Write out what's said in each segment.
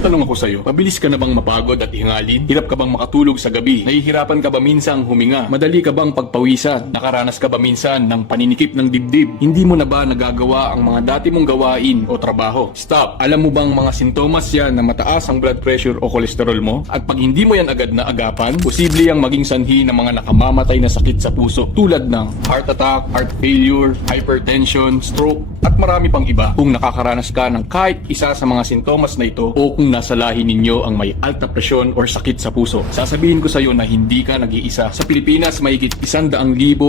tanong ako sa'yo, mabilis ka na bang mapagod at hingalin? Hirap ka bang makatulog sa gabi? Nahihirapan ka ba minsang huminga? Madali ka bang pagpawisan? Nakaranas ka ba minsan ng paninikip ng dibdib? Hindi mo na ba nagagawa ang mga dati mong gawain o trabaho? Stop! Alam mo bang mga sintomas yan na mataas ang blood pressure o kolesterol mo? At pag hindi mo yan agad na agapan, posible yang maging sanhi ng mga nakamamatay na sakit sa puso tulad ng heart attack, heart failure, hypertension, stroke, at marami pang iba. Kung nakakaranas ka ng kahit isa sa mga sintomas na ito o kung nasa lahi ninyo ang may alta presyon or sakit sa puso, sasabihin ko sa iyo na hindi ka nag-iisa. Sa Pilipinas, mahigit 100,000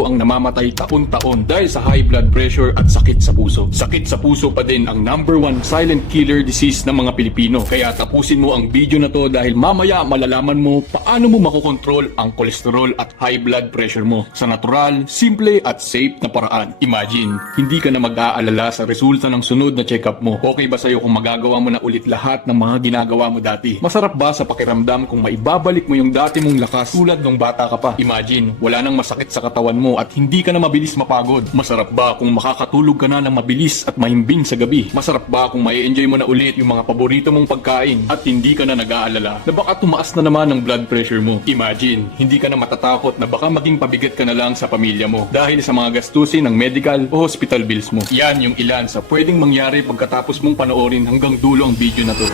ang namamatay taon-taon dahil sa high blood pressure at sakit sa puso. Sakit sa puso pa din ang #1 silent killer disease ng mga Pilipino. Kaya tapusin mo ang video na to dahil mamaya malalaman mo paano mo makokontrol ang kolesterol at high blood pressure mo sa natural, simple at safe na paraan. Imagine, hindi ka na mag-aalala sa resulta ng sunod na check-up mo. Okay ba sa'yo kung magagawa mo na ulit lahat ng mga ginagawa mo dati? Masarap ba sa pakiramdam kung maibabalik mo yung dati mong lakas tulad nung bata ka pa? Imagine, wala nang masakit sa katawan mo at hindi ka na mabilis mapagod. Masarap ba kung makakatulog ka na ng mabilis at mahimbing sa gabi? Masarap ba kung mai-enjoy mo na ulit yung mga paborito mong pagkain at hindi ka na nag-aalala na baka tumaas na naman ang blood pressure mo? Imagine, hindi ka na matatakot na baka maging pabigat ka na lang sa pamilya mo dahil sa mga gastusin ng medical o hospital bills mo. Yan yung ilan sa pwedeng mangyari pagkatapos mong panoorin hanggang dulo ang video na to.